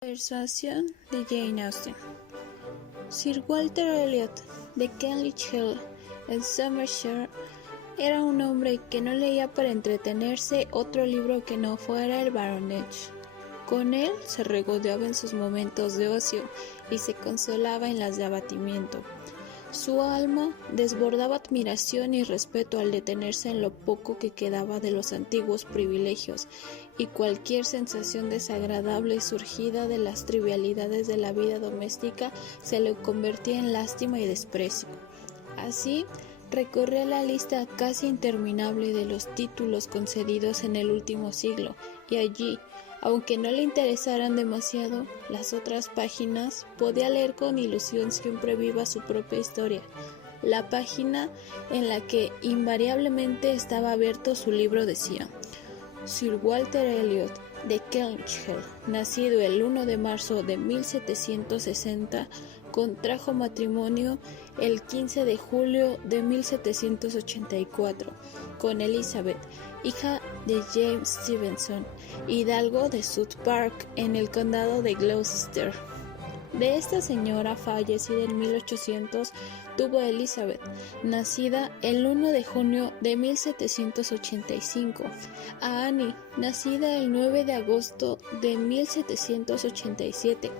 Persuasión de Jane Austen. Sir Walter Elliot, de Kenlich Hill, en Somerset, era un hombre que no leía para entretenerse otro libro que no fuera el Baroness. Con él se regodeaba en sus momentos de ocio y se consolaba en las de abatimiento. Su alma desbordaba admiración y respeto al detenerse en lo poco que quedaba de los antiguos privilegios, y cualquier sensación desagradable surgida de las trivialidades de la vida doméstica se le convertía en lástima y desprecio. Así, recorría la lista casi interminable de los títulos concedidos en el último siglo, y allí, aunque no le interesaran demasiado las otras páginas, podía leer con ilusión siempre viva su propia historia, la página en la que invariablemente estaba abierto su libro decía: Sir Walter Elliot, de Kenlich Hill, nacido el 1 de marzo de 1760, contrajo matrimonio el 15 de julio de 1784 con Elizabeth, hija de James Stevenson, hidalgo de South Park, en el condado de Gloucester. De esta señora, fallecida en 1800, tuvo a Elizabeth, nacida el 1 de junio de 1785, a Annie, nacida el 9 de agosto de 1787,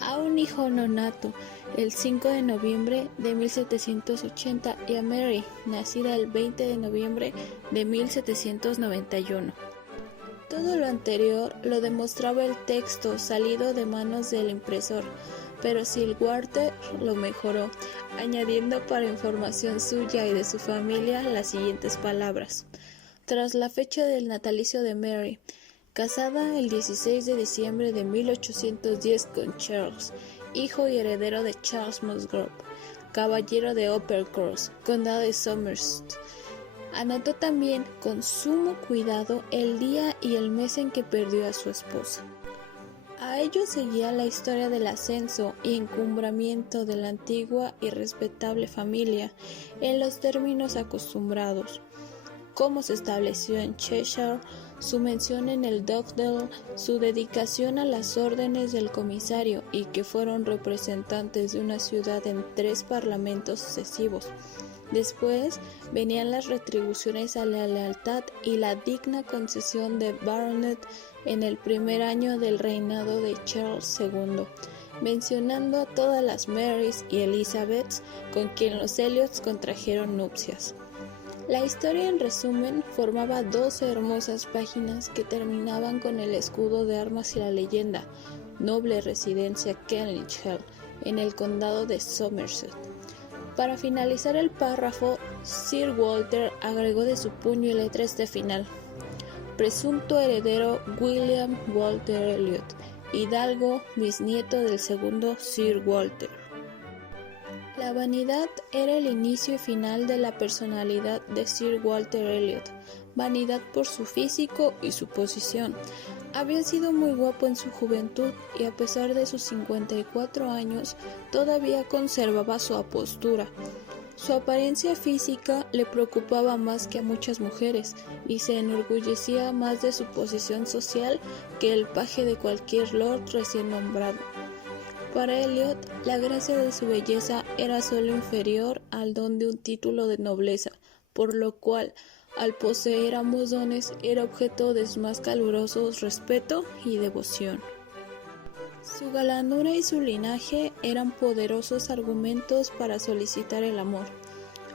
a un hijo nonato, el 5 de noviembre de 1780, y a Mary, nacida el 20 de noviembre de 1791. Todo lo anterior lo demostraba el texto salido de manos del impresor, pero Sir Walter lo mejoró, añadiendo para información suya y de su familia las siguientes palabras. Tras la fecha del natalicio de Mary, casada el 16 de diciembre de 1810 con Charles, hijo y heredero de Charles Musgrove, caballero de Uppercross, condado de Somerset. Anotó también con sumo cuidado el día y el mes en que perdió a su esposa. A ello seguía la historia del ascenso y encumbramiento de la antigua y respetable familia en los términos acostumbrados, cómo se estableció en Cheshire, su mención en el Dovedale, su dedicación a las órdenes del comisario y que fueron representantes de una ciudad en 3 parlamentos sucesivos. Después venían las retribuciones a la lealtad y la digna concesión de Baronet en el primer año del reinado de Charles II, mencionando a todas las Marys y Elizabeths con quien los Elliots contrajeron nupcias. La historia, en resumen, formaba 12 hermosas páginas que terminaban con el escudo de armas y la leyenda: noble residencia Kenlich Hill, en el condado de Somerset. Para finalizar el párrafo, Sir Walter agregó de su puño y letra este final: presunto heredero William Walter Elliot, hidalgo, bisnieto del segundo Sir Walter. La vanidad era el inicio y final de la personalidad de Sir Walter Elliot, vanidad por su físico y su posición. Había sido muy guapo en su juventud y a pesar de sus 54 años todavía conservaba su apostura. Su apariencia física le preocupaba más que a muchas mujeres y se enorgullecía más de su posición social que el paje de cualquier lord recién nombrado. Para Elliot, la gracia de su belleza era solo inferior al don de un título de nobleza, por lo cual, al poseer ambos dones, era objeto de su más caluroso respeto y devoción. Su galanura y su linaje eran poderosos argumentos para solicitar el amor.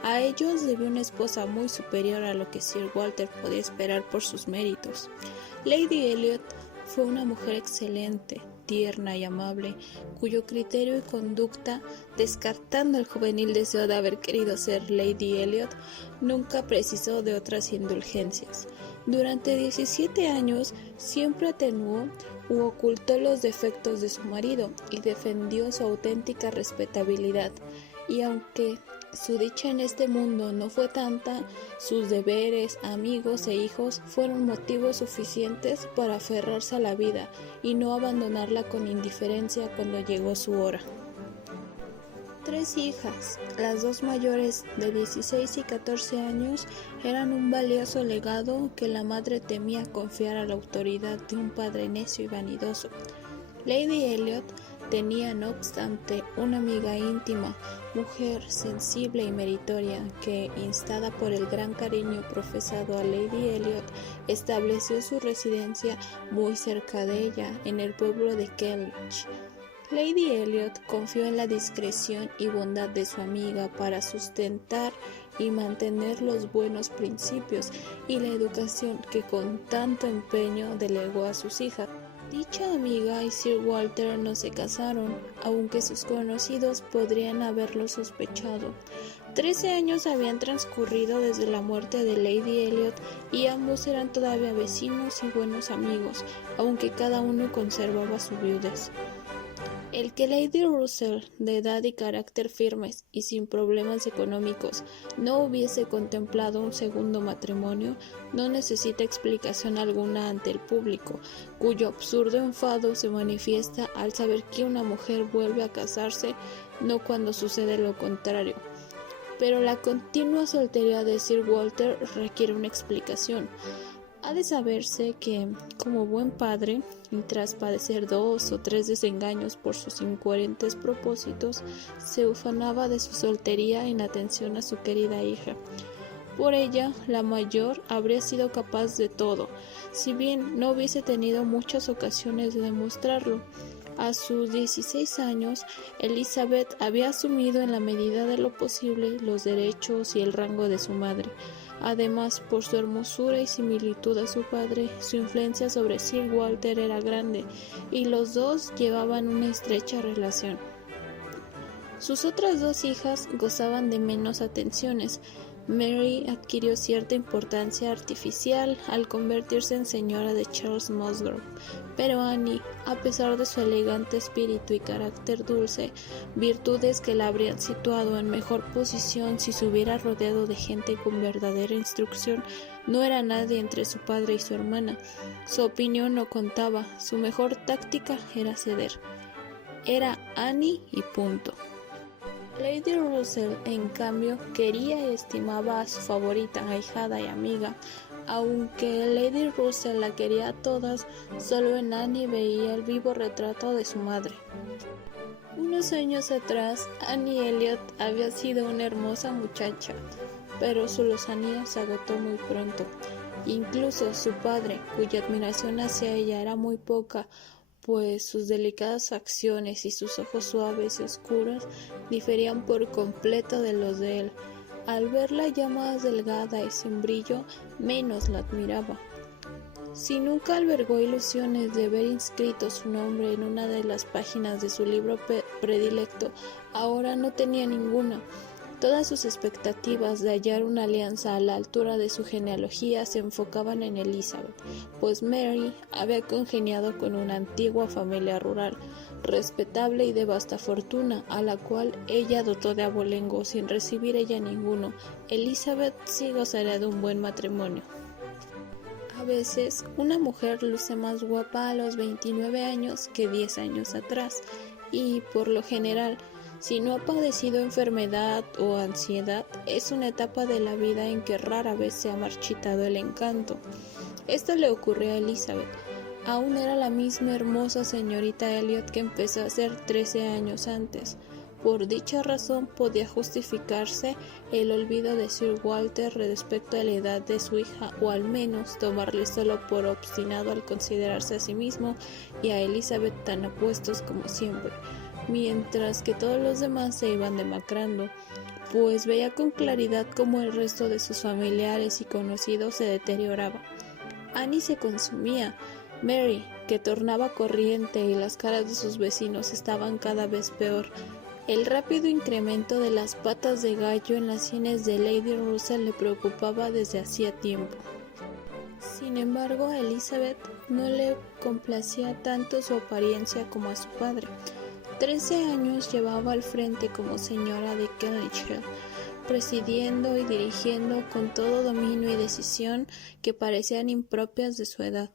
A ellos debió una esposa muy superior a lo que Sir Walter podía esperar por sus méritos. Lady Elliot fue una mujer excelente, tierna y amable, cuyo criterio y conducta, descartando el juvenil deseo de haber querido ser Lady Elliot, nunca precisó de otras indulgencias. Durante 17 años siempre atenuó u ocultó los defectos de su marido y defendió su auténtica respetabilidad, y aunque su dicha en este mundo no fue tanta, sus deberes, amigos e hijos fueron motivos suficientes para aferrarse a la vida y no abandonarla con indiferencia cuando llegó su hora. 3 hijas, las 2 mayores de 16 y 14 años, eran un valioso legado que la madre temía confiar a la autoridad de un padre necio y vanidoso. Lady Elliot tenía, no obstante, una amiga íntima, mujer sensible y meritoria, que, instada por el gran cariño profesado a Lady Elliot, estableció su residencia muy cerca de ella, en el pueblo de Kellynch. Lady Elliot confió en la discreción y bondad de su amiga para sustentar y mantener los buenos principios y la educación que con tanto empeño delegó a sus hijas. Dicha amiga y Sir Walter no se casaron, aunque sus conocidos podrían haberlo sospechado. 13 años habían transcurrido desde la muerte de Lady Elliot y ambos eran todavía vecinos y buenos amigos, aunque cada uno conservaba su viudez. El que Lady Russell, de edad y carácter firmes y sin problemas económicos, no hubiese contemplado un segundo matrimonio, no necesita explicación alguna ante el público, cuyo absurdo enfado se manifiesta al saber que una mujer vuelve a casarse, no cuando sucede lo contrario. Pero la continua soltería de Sir Walter requiere una explicación. Ha de saberse que, como buen padre, y tras padecer 2 o 3 desengaños por sus incoherentes propósitos, se ufanaba de su soltería en atención a su querida hija. Por ella, la mayor habría sido capaz de todo, si bien no hubiese tenido muchas ocasiones de demostrarlo. A sus 16 años, Elizabeth había asumido en la medida de lo posible los derechos y el rango de su madre. Además, por su hermosura y similitud a su padre, su influencia sobre Sir Walter era grande, y los dos llevaban una estrecha relación. Sus otras 2 hijas gozaban de menos atenciones. Mary adquirió cierta importancia artificial al convertirse en señora de Charles Musgrove, pero Annie, a pesar de su elegante espíritu y carácter dulce, virtudes que la habrían situado en mejor posición si se hubiera rodeado de gente con verdadera instrucción, no era nadie entre su padre y su hermana. Su opinión no contaba, su mejor táctica era ceder. Era Annie y punto. Lady Russell, en cambio, quería y estimaba a su favorita, ahijada y amiga. Aunque Lady Russell la quería a todas, solo en Annie veía el vivo retrato de su madre. Unos años atrás, Annie Elliot había sido una hermosa muchacha, pero su lozanía se agotó muy pronto. Incluso su padre, cuya admiración hacia ella era muy poca, pues sus delicadas facciones y sus ojos suaves y oscuros diferían por completo de los de él. Al verla ya más delgada y sin brillo, menos la admiraba. Si nunca albergó ilusiones de ver inscrito su nombre en una de las páginas de su libro predilecto, ahora no tenía ninguna. Todas sus expectativas de hallar una alianza a la altura de su genealogía se enfocaban en Elizabeth, pues Mary había congeniado con una antigua familia rural, respetable y de vasta fortuna, a la cual ella dotó de abolengo sin recibir ella ninguno. Elizabeth sí gozaría de un buen matrimonio. A veces, una mujer luce más guapa a los 29 años que 10 años atrás, y, por lo general, si no ha padecido enfermedad o ansiedad, es una etapa de la vida en que rara vez se ha marchitado el encanto. Esto le ocurrió a Elizabeth. Aún era la misma hermosa señorita Elliot que empezó a ser 13 años antes. Por dicha razón podía justificarse el olvido de Sir Walter respecto a la edad de su hija, o al menos tomarle solo por obstinado al considerarse a sí mismo y a Elizabeth tan opuestos como siempre, mientras que todos los demás se iban demacrando, pues veía con claridad cómo el resto de sus familiares y conocidos se deterioraba. Annie se consumía, Mary, que tornaba corriente, y las caras de sus vecinos estaban cada vez peor. El rápido incremento de las patas de gallo en las sienes de Lady Russell le preocupaba desde hacía tiempo. Sin embargo, a Elizabeth no le complacía tanto su apariencia como a su padre. 13 años llevaba al frente como señora de Kellynch, presidiendo y dirigiendo con todo dominio y decisión que parecían impropias de su edad.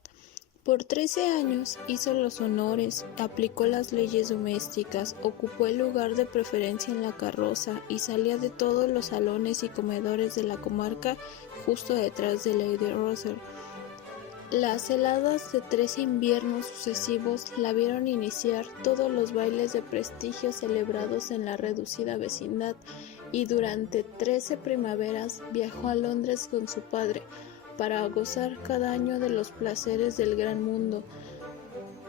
Por 13 años hizo los honores, aplicó las leyes domésticas, ocupó el lugar de preferencia en la carroza y salía de todos los salones y comedores de la comarca justo detrás de Lady Russell. Las heladas de 13 inviernos sucesivos la vieron iniciar todos los bailes de prestigio celebrados en la reducida vecindad y durante 13 primaveras viajó a Londres con su padre para gozar cada año de los placeres del gran mundo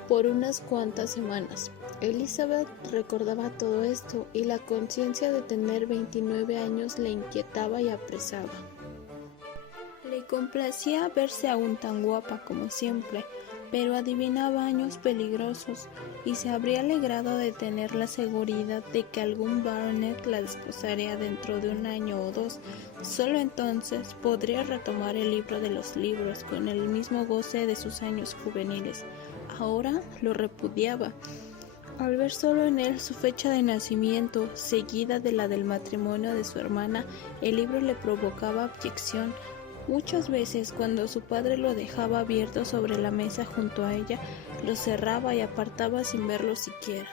por unas cuantas semanas. Elizabeth recordaba todo esto y la conciencia de tener 29 años le inquietaba y apresaba. Le complacía verse aún tan guapa como siempre, pero adivinaba años peligrosos y se habría alegrado de tener la seguridad de que algún baronet la desposaría dentro de un año o dos. Solo entonces podría retomar el libro de los libros con el mismo goce de sus años juveniles. Ahora lo repudiaba. Al ver solo en él su fecha de nacimiento, seguida de la del matrimonio de su hermana, el libro le provocaba abyección. Muchas veces, cuando su padre lo dejaba abierto sobre la mesa junto a ella, lo cerraba y apartaba sin verlo siquiera.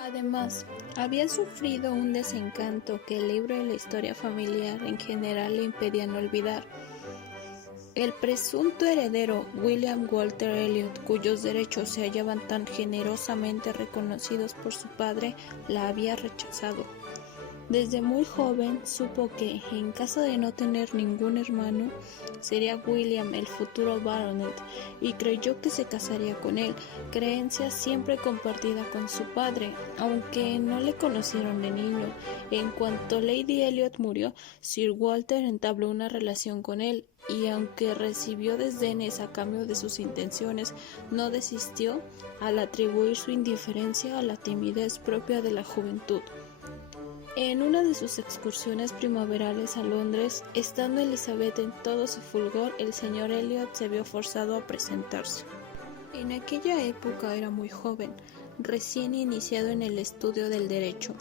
Además, había sufrido un desencanto que el libro y la historia familiar en general le impedían olvidar. El presunto heredero William Walter Elliot, cuyos derechos se hallaban tan generosamente reconocidos por su padre, la había rechazado. Desde muy joven supo que, en caso de no tener ningún hermano, sería William el futuro baronet, y creyó que se casaría con él, creencia siempre compartida con su padre, aunque no le conocieron de niño. En cuanto Lady Elliot murió, Sir Walter entabló una relación con él, y aunque recibió desdenes a cambio de sus intenciones, no desistió al atribuir su indiferencia a la timidez propia de la juventud. En una de sus excursiones primaverales a Londres, estando Elizabeth en todo su fulgor, el señor Elliot se vio forzado a presentarse. En aquella época era muy joven, recién iniciado en el estudio del derecho.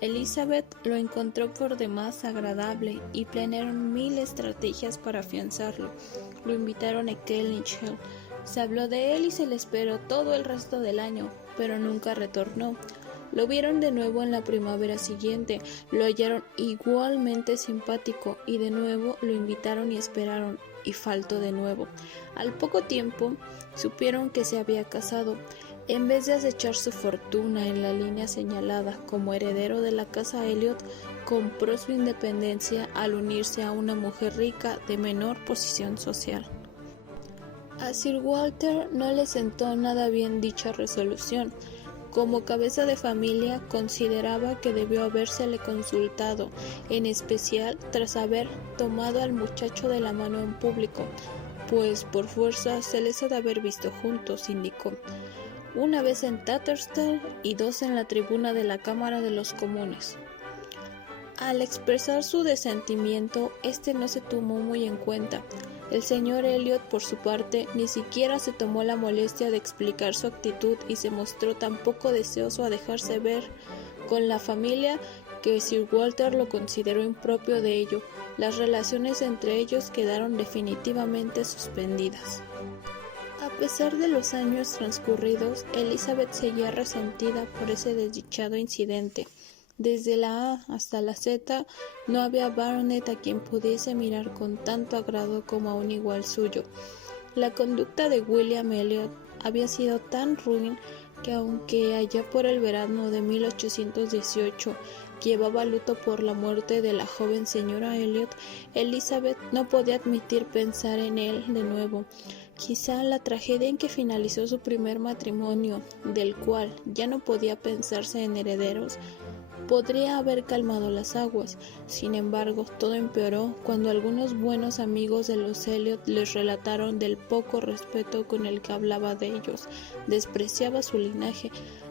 Elizabeth lo encontró por demás agradable y planearon 1000 estrategias para afianzarlo. Lo invitaron a Kellynch Hall. Se habló de él y se le esperó todo el resto del año, pero nunca retornó. Lo vieron de nuevo en la primavera siguiente, lo hallaron igualmente simpático y de nuevo lo invitaron y esperaron, y faltó de nuevo. Al poco tiempo supieron que se había casado. En vez de acechar su fortuna en la línea señalada como heredero de la casa Elliot, compró su independencia al unirse a una mujer rica de menor posición social. A Sir Walter no le sentó nada bien dicha resolución. Como cabeza de familia, consideraba que debió habérsele consultado, en especial tras haber tomado al muchacho de la mano en público, pues por fuerza se les ha de haber visto juntos, indicó. Una vez en Tattersall y 2 en la tribuna de la Cámara de los Comunes. Al expresar su desentimiento, este no se tomó muy en cuenta. El señor Elliot, por su parte, ni siquiera se tomó la molestia de explicar su actitud y se mostró tan poco deseoso a dejarse ver con la familia que Sir Walter lo consideró impropio de ello. Las relaciones entre ellos quedaron definitivamente suspendidas. A pesar de los años transcurridos, Elizabeth seguía resentida por ese desdichado incidente. Desde la A hasta la Z no había baronet a quien pudiese mirar con tanto agrado como a un igual suyo. La conducta de William Elliot había sido tan ruin que aunque allá por el verano de 1818 llevaba luto por la muerte de la joven señora Elliot, Elizabeth no podía admitir pensar en él de nuevo. Quizá la tragedia en que finalizó su primer matrimonio, del cual ya no podía pensarse en herederos, podría haber calmado las aguas. Sin embargo, todo empeoró cuando algunos buenos amigos de los Elliot les relataron del poco respeto con el que hablaba de ellos, despreciaba su linaje,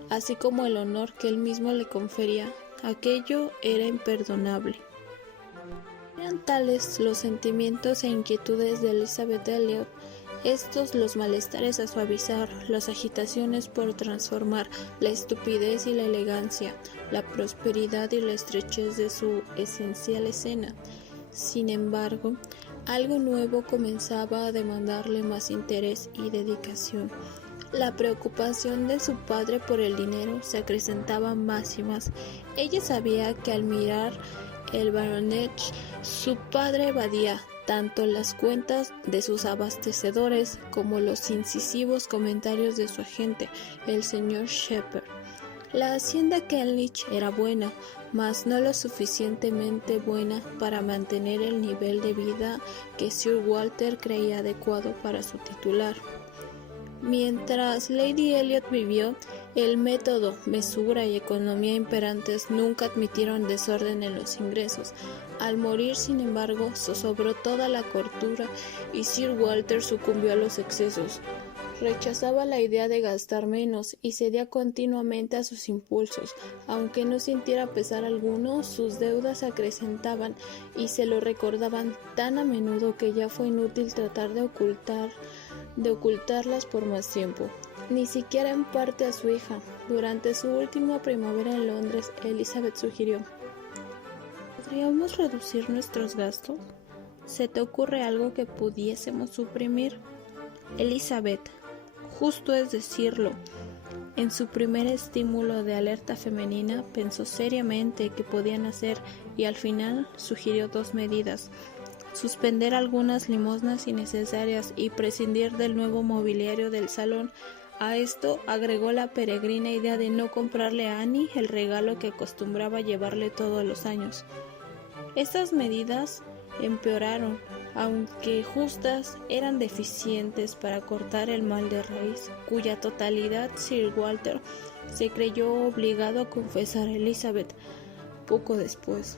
así como el honor que él mismo le confería. Aquello era imperdonable. Eran tales los sentimientos e inquietudes de Elizabeth Elliot, estos los malestares a suavizar, las agitaciones por transformar, la estupidez y la elegancia, la prosperidad y la estrechez de su esencial escena. Sin embargo, algo nuevo comenzaba a demandarle más interés y dedicación. La preocupación de su padre por el dinero se acrecentaba más y más. Ella sabía que al mirar el baronet, su padre evadía tanto las cuentas de sus abastecedores como los incisivos comentarios de su agente, el señor Shepherd. La hacienda Kenlich era buena, mas no lo suficientemente buena para mantener el nivel de vida que Sir Walter creía adecuado para su titular. Mientras Lady Elliot vivió, el método, mesura y economía imperantes nunca admitieron desorden en los ingresos. Al morir, sin embargo, zozobró toda la cordura y Sir Walter sucumbió a los excesos. Rechazaba la idea de gastar menos y cedía continuamente a sus impulsos. Aunque no sintiera pesar alguno, sus deudas se acrecentaban y se lo recordaban tan a menudo que ya fue inútil tratar de ocultarlas por más tiempo. Ni siquiera en parte a su hija. Durante su última primavera en Londres, Elizabeth sugirió: ¿podríamos reducir nuestros gastos? ¿Se te ocurre algo que pudiésemos suprimir? Elizabeth, justo es decirlo, en su primer estímulo de alerta femenina pensó seriamente qué podían hacer y al final sugirió 2 medidas: suspender algunas limosnas innecesarias y prescindir del nuevo mobiliario del salón. A esto agregó la peregrina idea de no comprarle a Annie el regalo que acostumbraba llevarle todos los años. Estas medidas empeoraron, aunque justas, eran deficientes para cortar el mal de raíz, cuya totalidad Sir Walter se creyó obligado a confesar a Elizabeth poco después.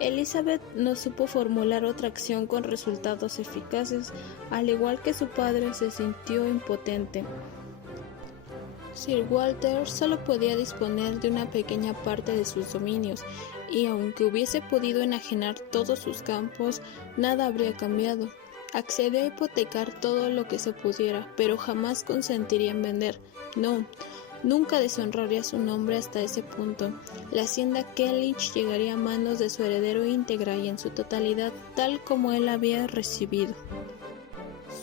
Elizabeth no supo formular otra acción con resultados eficaces. Al igual que su padre, se sintió impotente. Sir Walter solo podía disponer de una pequeña parte de sus dominios, y aunque hubiese podido enajenar todos sus campos, nada habría cambiado. Accedió a hipotecar todo lo que se pudiera, pero jamás consentiría en vender. No, nunca deshonraría su nombre hasta ese punto. La hacienda Kenlich llegaría a manos de su heredero íntegra y en su totalidad, tal como él había recibido.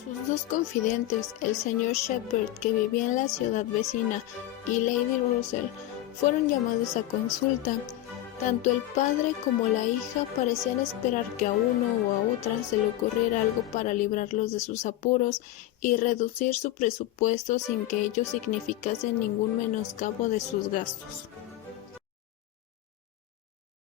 Sus 2 confidentes, el señor Shepherd, que vivía en la ciudad vecina, y Lady Russell, fueron llamados a consulta. Tanto el padre como la hija parecían esperar que a uno o a otra se le ocurriera algo para librarlos de sus apuros y reducir su presupuesto sin que ello significase ningún menoscabo de sus gastos.